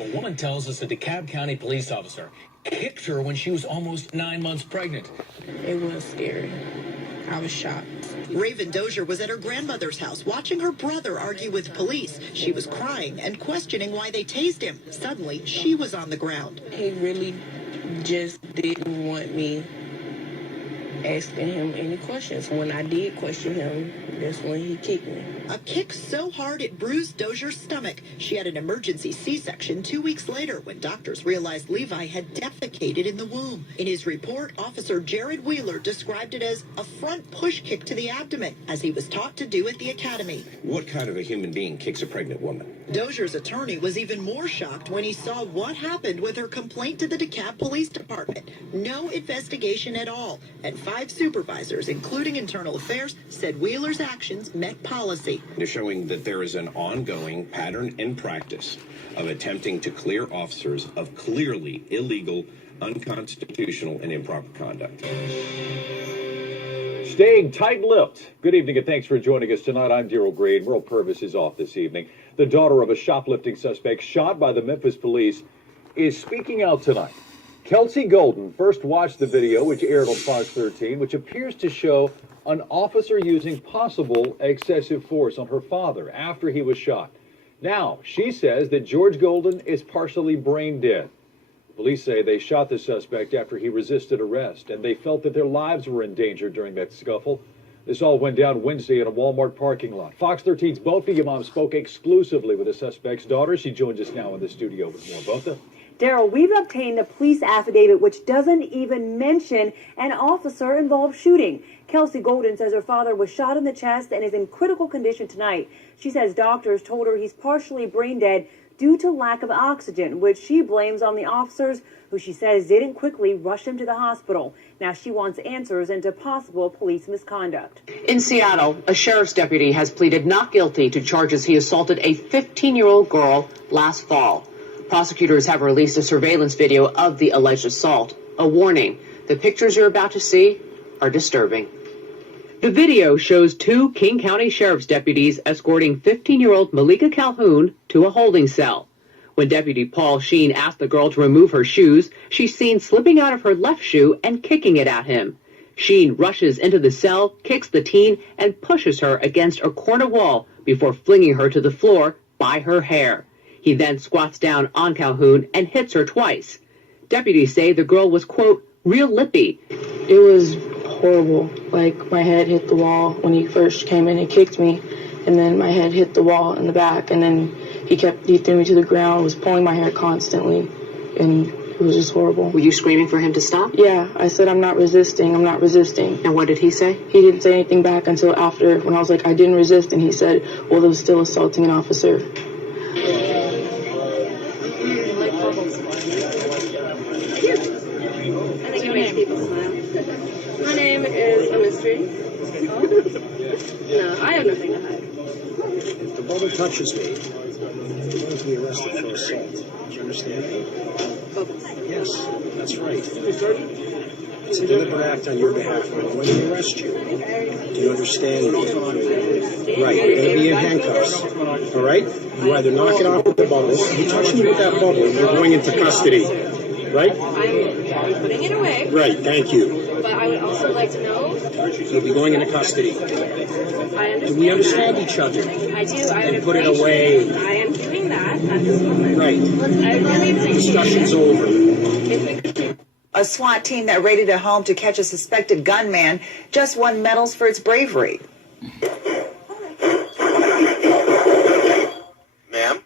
A woman tells us a DeKalb County police officer kicked her when she was almost 9 months pregnant. It was scary. I was shocked. Raven Dozier was at her grandmother's house watching her brother argue with police. She was crying and questioning why they tased him. Suddenly, she was on the ground. He really just didn't want me asking him any questions. When I did question him, that's when he kicked me. A kick so hard it bruised Dozier's stomach. She had an emergency C-section 2 weeks later when doctors realized Levi had defecated in the womb. In his report, Officer Jared Wheeler described it as a front push kick to the abdomen, as he was taught to do at the academy. What kind of a human being kicks a pregnant woman? Dozier's attorney was even more shocked when he saw what happened with her complaint to the DeKalb Police Department. No investigation at all, and 5 supervisors, including Internal Affairs, said Wheeler's actions met policy. They're showing that there is an ongoing pattern and practice of attempting to clear officers of clearly illegal, unconstitutional, and improper conduct. Staying tight-lipped. Good evening and thanks for joining us tonight. I'm Darrell Green. Merle Purvis is off this evening. The daughter of a shoplifting suspect shot by the Memphis police is speaking out tonight. Kelsey Golden first watched the video, which aired on Fox 13, which appears to show an officer using possible excessive force on her father after he was shot. Now, she says that George Golden is partially brain dead. Police say they shot the suspect after he resisted arrest, and they felt that their lives were in danger during that scuffle. This all went down Wednesday at a Walmart parking lot. Fox 13's Botha Imam spoke exclusively with the suspect's daughter. She joins us now in the studio with more. Botha? Darrell, we've obtained a police affidavit which doesn't even mention an officer-involved shooting. Kelsey Golden says her father was shot in the chest and is in critical condition tonight. She says doctors told her he's partially brain dead due to lack of oxygen, which she blames on the officers who she says didn't quickly rush him to the hospital. Now she wants answers into possible police misconduct. In Seattle, a sheriff's deputy has pleaded not guilty to charges he assaulted a 15-year-old girl last fall. Prosecutors have released a surveillance video of the alleged assault. A warning, the pictures you're about to see are disturbing. The video shows 2 King County Sheriff's deputies escorting 15-year-old Malika Calhoun to a holding cell. When Deputy Paul Sheen asked the girl to remove her shoes, she's seen slipping out of her left shoe and kicking it at him. Sheen rushes into the cell, kicks the teen, and pushes her against a corner wall before flinging her to the floor by her hair. He then squats down on Calhoun and hits her twice. Deputies say the girl was, quote, real lippy. It was horrible. Like, my head hit the wall when he first came in and kicked me, and then my head hit the wall in the back, and then he threw me to the ground, was pulling my hair constantly, and it was just horrible. Were you screaming for him to stop? Yeah, I said, I'm not resisting. And what did he say? He didn't say anything back until after, when I was like, I didn't resist, and he said, well, there was still assaulting an officer. My name is a mystery. No, I have nothing to hide. If the brother touches me, you're going to be arrested for assault. Do you understand? Yes, that's right. It's a deliberate act on your behalf. I'm going to arrest you. Do you understand me? Right, you're going to be in handcuffs. All right? You either knock it off with the bubble. If you touch me with that bubble, you're going into custody. Right? I'm putting it away. Right, thank you. But I would also like to know. You'll be going into custody. I understand. Do we understand each other? I do. And put it away. I am doing that at this moment. Right. I really appreciate Discussion's over. A SWAT team that raided a home to catch a suspected gunman just won medals for its bravery. Ma'am?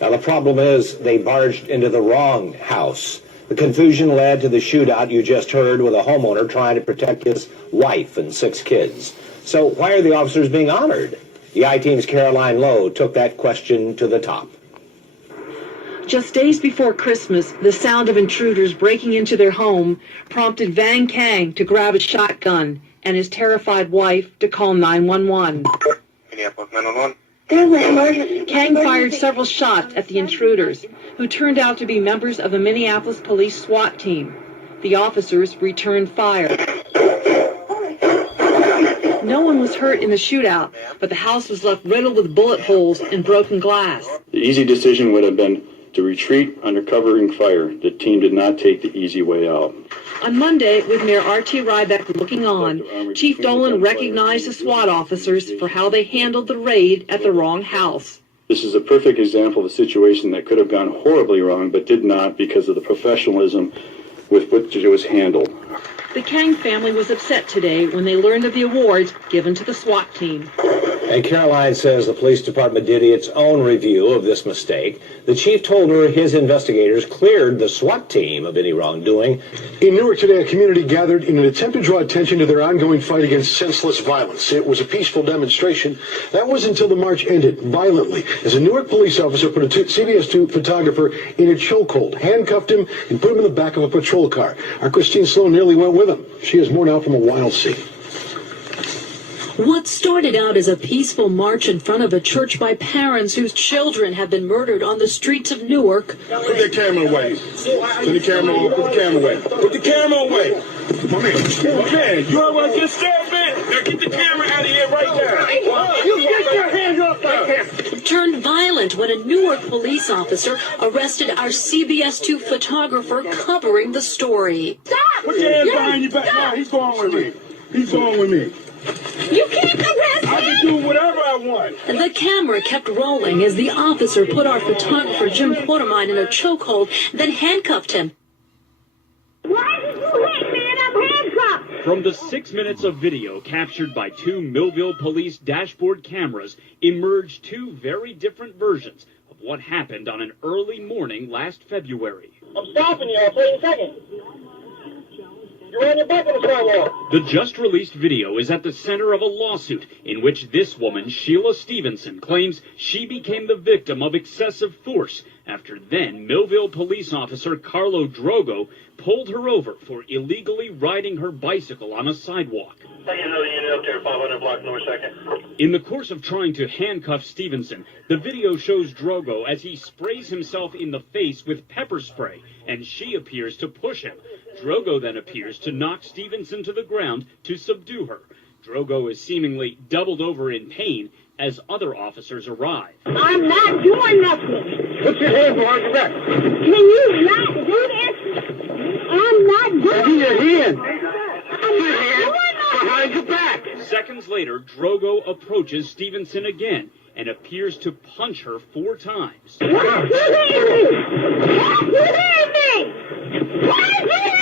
Now, the problem is they barged into the wrong house. The confusion led to the shootout you just heard with a homeowner trying to protect his wife and 6 kids. So why are the officers being honored? The I-Team's Caroline Lowe took that question to the top. Just days before Christmas, the sound of intruders breaking into their home prompted Vang Kang to grab a shotgun and his terrified wife to call 911. Minneapolis 911. Kang fired several shots at the intruders, who turned out to be members of the Minneapolis police SWAT team. The officers returned fire. No one was hurt in the shootout, but the house was left riddled with bullet holes and broken glass. The easy decision would have been to retreat under covering fire. The team did not take the easy way out. On Monday, with Mayor R.T. Ryback looking on, Chief Dolan recognized the SWAT officers for how they handled the raid at the wrong house. This is a perfect example of a situation that could have gone horribly wrong, but did not because of the professionalism with which it was handled. The Kang family was upset today when they learned of the awards given to the SWAT team. And Caroline says the police department did its own review of this mistake. The chief told her his investigators cleared the SWAT team of any wrongdoing. In Newark today, a community gathered in an attempt to draw attention to their ongoing fight against senseless violence. It was a peaceful demonstration. That was until the march ended violently as a Newark police officer put a CBS 2 photographer in a chokehold, handcuffed him, and put him in the back of a patrol car. Our Christine Sloan nearly went with him. She has more now from a wild scene. What started out as a peaceful march in front of a church by parents whose children have been murdered on the streets of Newark. Put that camera away. Put the camera away. Put the camera away. My man, you heard what I just said, man? Now get the camera out of here right now. You get your hands off that camera. Turned violent when a Newark police officer arrested our CBS 2 photographer covering the story. Stop! Put your hands behind your back. Now he's going with me. He's going with me. You can't arrest him! I can do whatever I want. The camera kept rolling as the officer put our photographer Jim Portermine in a chokehold, then handcuffed him. Why did you hit me and I'm handcuffed? From the 6 minutes of video captured by two Millville police dashboard cameras emerged two very different versions of what happened on an early morning last February. I'm stopping you. I'll play in a second. You're on your back on the sidewalk. The just-released video is at the center of a lawsuit in which this woman, Sheila Stevenson, claims she became the victim of excessive force after then Millville police officer Carlo Drogo pulled her over for illegally riding her bicycle on a sidewalk. Take another unit up there, 500 block north second. In the course of trying to handcuff Stevenson, the video shows Drogo as he sprays himself in the face with pepper spray, and she appears to push him. Drogo then appears to knock Stevenson to the ground to subdue her. Drogo is seemingly doubled over in pain as other officers arrive. I'm not doing nothing. Put your hands behind your back. Can you not do this? I'm not doing Your hands. I'm not doing Behind your back. Seconds later, Drogo approaches Stevenson again and appears to punch her 4 times. Why you hitting me? Why you hitting me? Why you hitting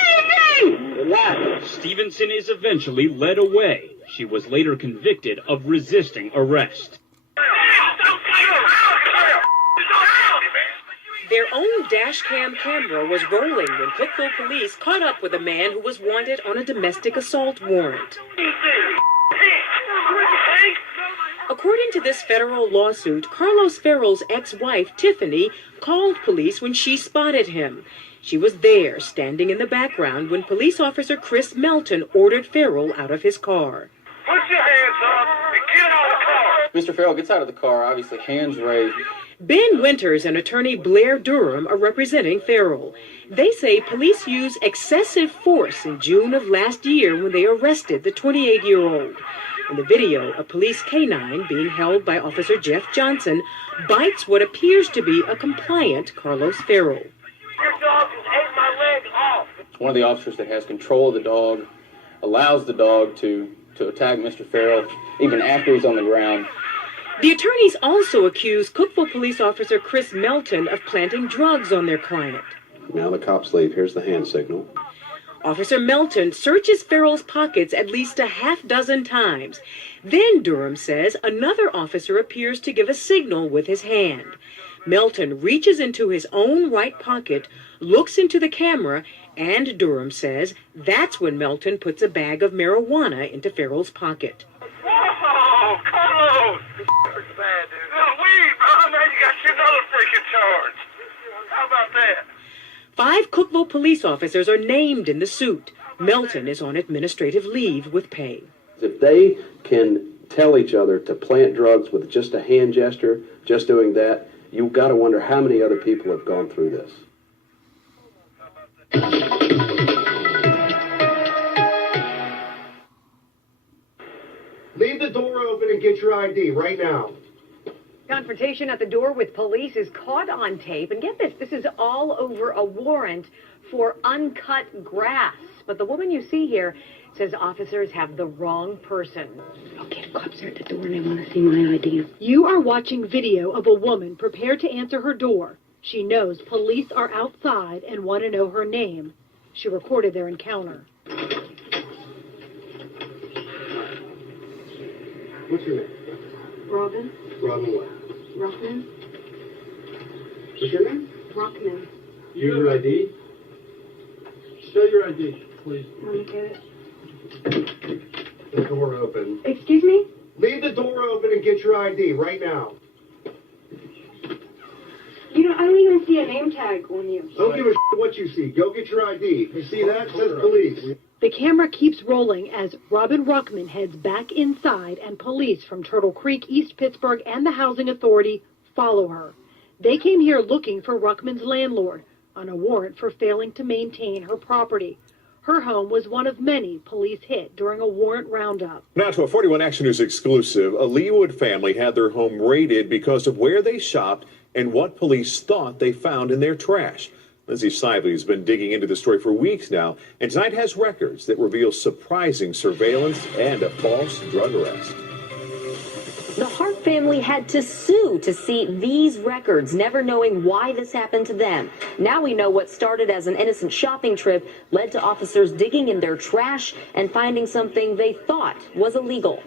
me? Relax. Stevenson is eventually led away. She was later convicted of resisting arrest. Their own dash cam camera was rolling when Cookeville police caught up with a man who was wanted on a domestic assault warrant. According to this federal lawsuit, Carlos Farrell's ex-wife, Tiffany, called police when she spotted him. She was there, standing in the background, when police officer Chris Melton ordered Farrell out of his car. Put your hands up and get out of the car. Mr. Farrell gets out of the car, obviously hands raised. Ben Winters and attorney Blair Durham are representing Farrell. They say police used excessive force in June of last year when they arrested the 28-year-old. In the video, a police canine being held by Officer Jeff Johnson bites what appears to be a compliant Carlos Farrell. Your dog has ate my leg off. One of the officers that has control of the dog allows the dog to attack Mr. Farrell even after he's on the ground. The attorneys also accuse Cookeville police officer Chris Melton of planting drugs on their client. Now the cops leave. Here's the hand signal. Officer Melton searches Farrell's pockets at least a half-dozen times. Then, Durham says, another officer appears to give a signal with his hand. Melton reaches into his own right pocket, looks into the camera, and Durham says that's when Melton puts a bag of marijuana into Farrell's pocket. Whoa, Carlos! Bad, dude. Weed, bro. Now you got another freaking charge. How about that? 5 Cookeville police officers are named in the suit. Melton is on administrative leave with pay. If they can tell each other to plant drugs with just a hand gesture, just doing that, you've got to wonder how many other people have gone through this. Leave the and get your ID right now. Confrontation at the door with police is caught on tape. And get this, this is all over a warrant for uncut grass. But the woman you see here says officers have the wrong person. Okay, the cops are at the door and they want to see my ID. You are watching video of a woman prepared to answer her door. She knows police are outside and want to know her name. She recorded their encounter. What's your name? Robin? Robin what? Rockman? What's your name? Rockman. Your ID? Show your ID, please. Let me get it. The door open. Excuse me? Leave the door open and get your ID right now. You know, I don't even see a name tag on you. Don't give a shit what you see. Go get your ID. You see that? It says police. The camera keeps rolling as Robin Ruckman heads back inside and police from Turtle Creek, East Pittsburgh, and the Housing Authority follow her. They came here looking for Ruckman's landlord on a warrant for failing to maintain her property. Her home was one of many police hit during a warrant roundup. Now to a 41 Action News exclusive. A Leawood family had their home raided because of where they shopped and what police thought they found in their trash. Lindsay Sibley has been digging into the story for weeks now, and tonight has records that reveal surprising surveillance and a false drug arrest. The Hart family had to sue to see these records, never knowing why this happened to them. Now we know what started as an innocent shopping trip led to officers digging in their trash and finding something they thought was illegal.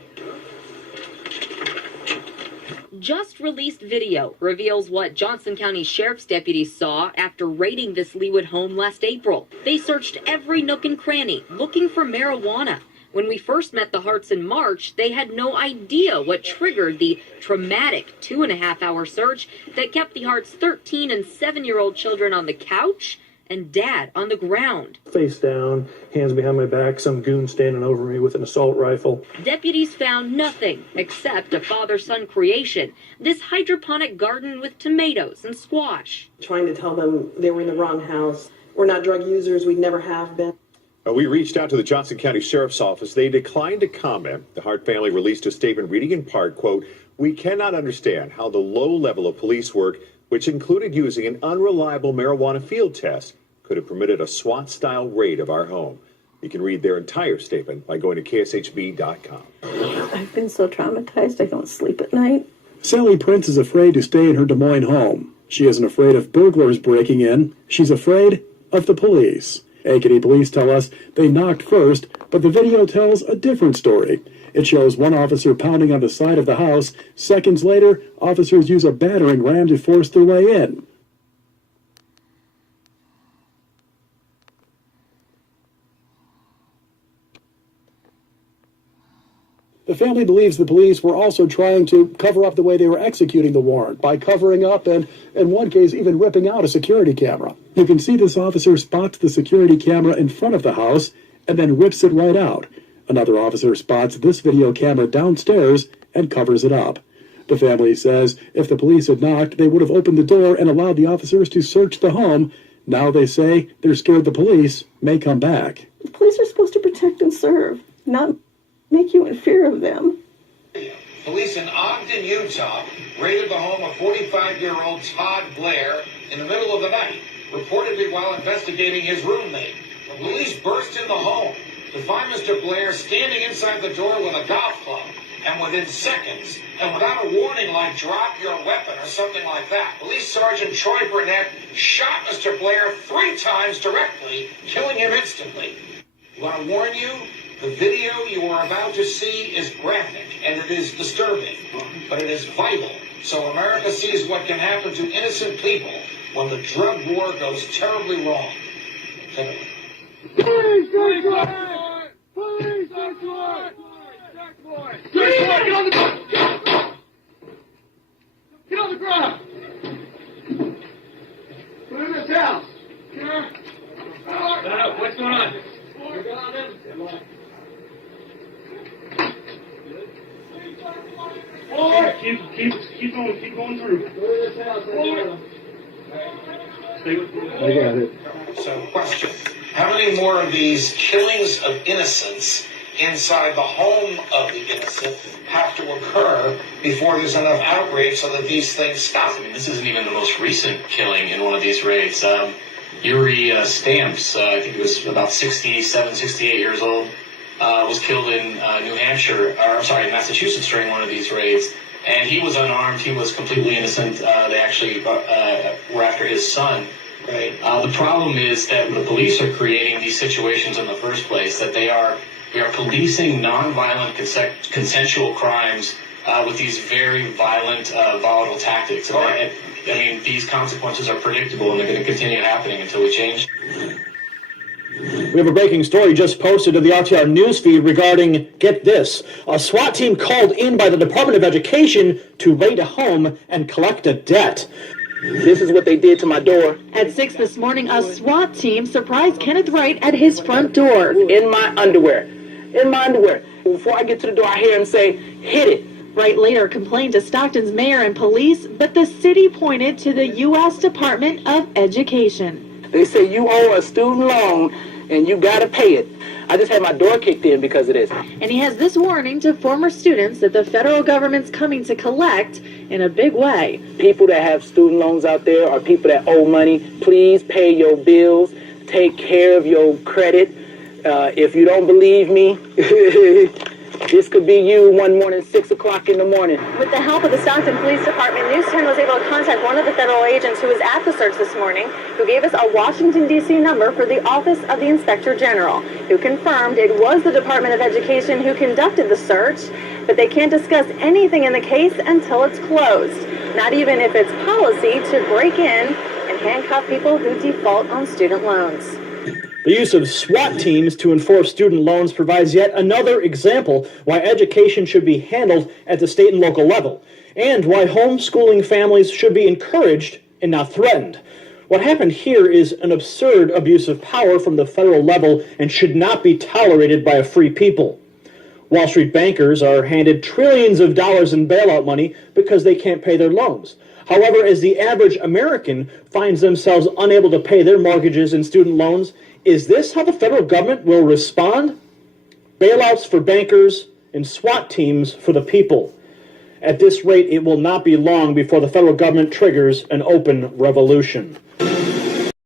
Just released video reveals what Johnson County Sheriff's deputies saw after raiding this Leawood home last April. They searched every nook and cranny looking for marijuana. When we first met the Harts in March, they had no idea what triggered the traumatic 2.5-hour search that kept the Harts' 13 and 7-year-old children on the couch and Dad on the ground. Face down, hands behind my back, some goon standing over me with an assault rifle. Deputies found nothing except a father-son creation, this hydroponic garden with tomatoes and squash. Trying to tell them they were in the wrong house. We're not drug users, we never have been. We reached out to the Johnson County Sheriff's Office. They declined to comment. The Hart family released a statement reading in part, quote, "We cannot understand how the low level of police work, which included using an unreliable marijuana field test, could have permitted a SWAT-style raid of our home." You can read their entire statement by going to kshb.com. I've been so traumatized I don't sleep at night. Sally Prince is afraid to stay in her Des Moines home. She isn't afraid of burglars breaking in. She's afraid of the police. Ankeny police tell us they knocked first, but the video tells a different story. It shows one officer pounding on the side of the house. Seconds later, officers use a battering ram to force their way in. The family believes the police were also trying to cover up the way they were executing the warrant by covering up and, in one case, even ripping out a security camera. You can see this officer spots the security camera in front of the house and then rips it right out. Another officer spots this video camera downstairs and covers it up. The family says if the police had knocked, they would have opened the door and allowed the officers to search the home. Now they say they're scared the police may come back. The police are supposed to protect and serve, not make you in fear of them. Police in Ogden, Utah, raided the home of 45-year-old Todd Blair in the middle of the night, reportedly while investigating his roommate. The police burst in the home to find Mr. Blair standing inside the door with a golf club. And within seconds, and without a warning like drop your weapon or something like that, Police Sergeant Troy Burnett shot Mr. Blair 3 times directly, killing him instantly. I want to warn you, the video you are about to see is graphic and it is disturbing, but it is vital so America sees what can happen to innocent people when the drug war goes terribly wrong. Police, get to work! Police, get to work! Get on the ground! Get on the ground! We're in this house. No, what's going on? Keep going through. Stay with me. I got it. So, question. How many more of these killings of innocents inside the home of the innocent have to occur before there's enough outrage so that these things stop. I mean, this isn't even the most recent killing in one of these raids. Yuri Stamps, I think he was about 67, 68 years old, was killed in Massachusetts during one of these raids. And he was unarmed. He was completely innocent. They actually were after his son. Right. The problem is that the police are creating these situations in the first place, that we are policing nonviolent consensual crimes with these very violent, volatile tactics. And I mean, these consequences are predictable, and they're going to continue happening until we change. We have a breaking story just posted to the RTR newsfeed regarding, get this, a SWAT team called in by the Department of Education to raid a home and collect a debt. This is what they did to my door. At 6 this morning, a SWAT team surprised Kenneth Wright at his front door. In my underwear. Before I get to the door, I hear him say, hit it. Wright later complained to Stockton's mayor and police, but the city pointed to the U.S. Department of Education. They say you owe a student loan and you gotta pay it. I just had my door kicked in because of this. And he has this warning to former students that the federal government's coming to collect in a big way. People that have student loans out there or people that owe money, please pay your bills. Take care of your credit. If you don't believe me, this could be you one morning, 6 o'clock in the morning. With the help of the Stockton Police Department, News 10 was able to contact one of the federal agents who was at the search this morning, who gave us a Washington, D.C. number for the Office of the Inspector General, who confirmed it was the Department of Education who conducted the search, but they can't discuss anything in the case until it's closed, not even if it's policy to break in and handcuff people who default on student loans. The use of SWAT teams to enforce student loans provides yet another example why education should be handled at the state and local level, and why homeschooling families should be encouraged and not threatened. What happened here is an absurd abuse of power from the federal level and should not be tolerated by a free people. Wall Street bankers are handed trillions of dollars in bailout money because they can't pay their loans. However, as the average American finds themselves unable to pay their mortgages and student loans, is this how the federal government will respond? Bailouts for bankers and SWAT teams for the people. At this rate, it will not be long before the federal government triggers an open revolution.